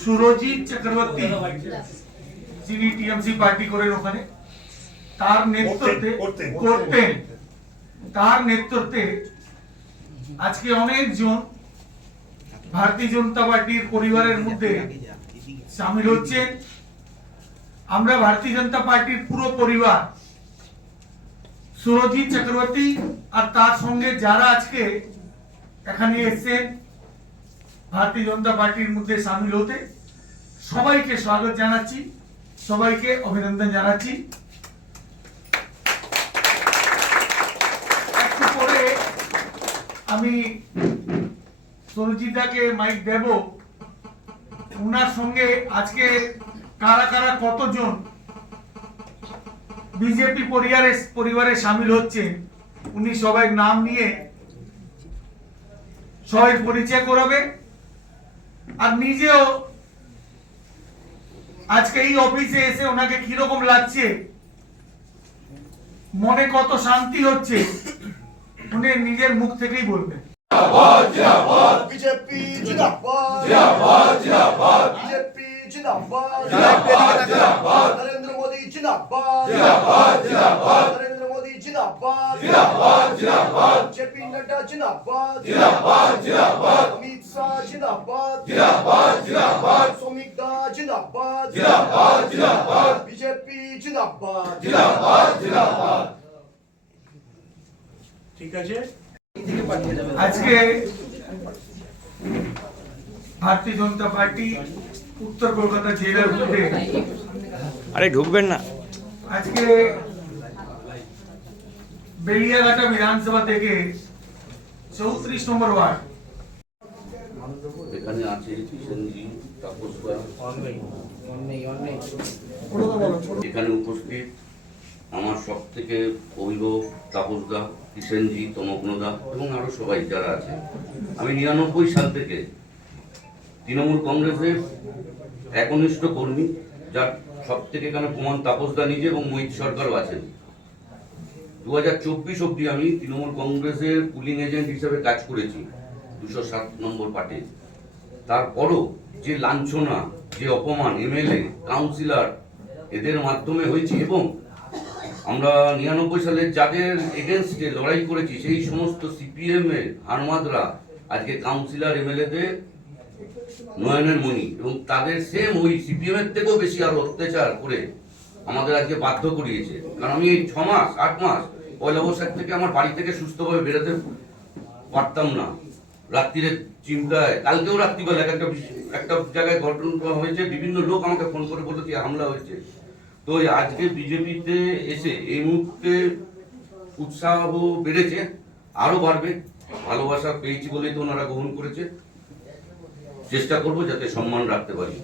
সুরজিৎ চক্রবর্তী যিনি TMC party করেন ওখানে তার নেতৃত্বে আজকে অনেকজন ভারতীয় জনতা পার্টির পরিবারের মধ্যে সামিল হচ্ছে। আমরা ভারতীয় জনতা পার্টির পুরো পরিবার সুরজিৎ চক্রবর্তী আর তার সঙ্গে যারা আজকে এখানে এসেছেন ভারতীয় জনতা পার্টির মধ্যে সামিল হতে সবাইকে স্বাগত জানাচ্ছি, সবাইকে অভিনন্দন জানাচ্ছি। একটু পরে আমি সুরজিৎদাকে মাইক দেব, ওনার সঙ্গে আজকে কারা কারা কতজন বিজেপি পরিবারে সামিল হচ্ছে উনি সবাই নাম নিয়ে সবাই পরিচয় করাবে। আর নিজেও আজকে এই অফিসে এসে ওনাকে কিরকম লাগছে, মনে কত শান্তি হচ্ছে উনি নিজের মুখ থেকেই বলবেন। বিজেপি জিন্দাবাদ, জিন্দাবাদ, জিন্দাবাদ, বিজেপি জিন্দাবাদ, জিন্দাবাদ, নরেন্দ্র মোদি জিন্দাবাদ, জিন্দাবাদ, জিন্দাবাদ, নরেন্দ্র মোদি জিন্দাবাদ, জিন্দাবাদ, জিন্দাবাদ, জেপি নড্ডা জিন্দাবাদ, জিন্দাবাদ, জিন্দাবাদ, অমিত শাহ জিন্দাবাদ, জিন্দাবাদ, জিন্দাবাদ, শ্রমিক দা জিন্দাবাদ, জিন্দাবাদ, জিন্দাবাদ, বিজেপি জিন্দাবাদ, জিন্দাবাদ, জিন্দাবাদ। ঠিক আছে। আজকে ভারতীয় জনতা পার্টি উত্তর কলকাতা জেলার মধ্যে আরে ঢুকবেন না, আজকে বেড়িয়াঘাটা বিধানসভা থেকে 34 নম্বর ওয়ার্ড এখানে আছে কিষেনজি, তাপসদা, এখানে উপস্থিত আমার সব থেকে অভিভাবক তাপসদা, কিষেনজি, তমগ্নদা এবং আরো সবাই যারা আছে। আমি 99 সাল থেকে তৃণমূল কংগ্রেসের একনিষ্ঠ কর্মী, যার সব থেকে এখানে প্রমাণ তাপসদা নিজে এবং মোহিত সরকারও আছেন। 2024 অব্দি আমি তৃণমূল কংগ্রেসের পুলিং এজেন্ট হিসেবে কাজ করেছি 207 নম্বর পার্টে। তারপরও যে লাঞ্ছনা, যে অপমান এমএলএ, কাউন্সিলর এদের মাধ্যমে হয়েছে এবং আমরা 99 সালে যাদের এগেনস্টে লড়াই করেছি সেই সমস্ত সিপিএম এর হারমাদরা আজকে কাউন্সিলর এমএলএদের নয়নের মণি এবং তাদের সেম ওই সিপিএম এর থেকেও বেশি আরো অত্যাচার করে আমাদের আজকে বাধ্য করিয়েছে। কারণ আমি এই 6 মাস 8 মাস পয়লা বৈশাখ থেকে আমার বাড়ি থেকে সুস্থভাবে বেরোতে পারতাম না। রাত্রিরে চিন্তায়, কালকেও রাত্রিবেলা একটা জায়গায় ঘটনা হয়েছে, বিভিন্ন লোক আমাকে ফোন করে বললো যে হামলা হয়েছে। তো আজকে বিজেপিতে এসে এই মুহূর্তে উৎসাহ বেড়েছে, আরো বাড়বে। ভালোবাসা পেয়েছি বলেই তো ওনারা গ্রহণ করেছে। চেষ্টা করবো যাতে সম্মান রাখতে পারি।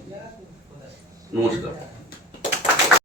নমস্কার।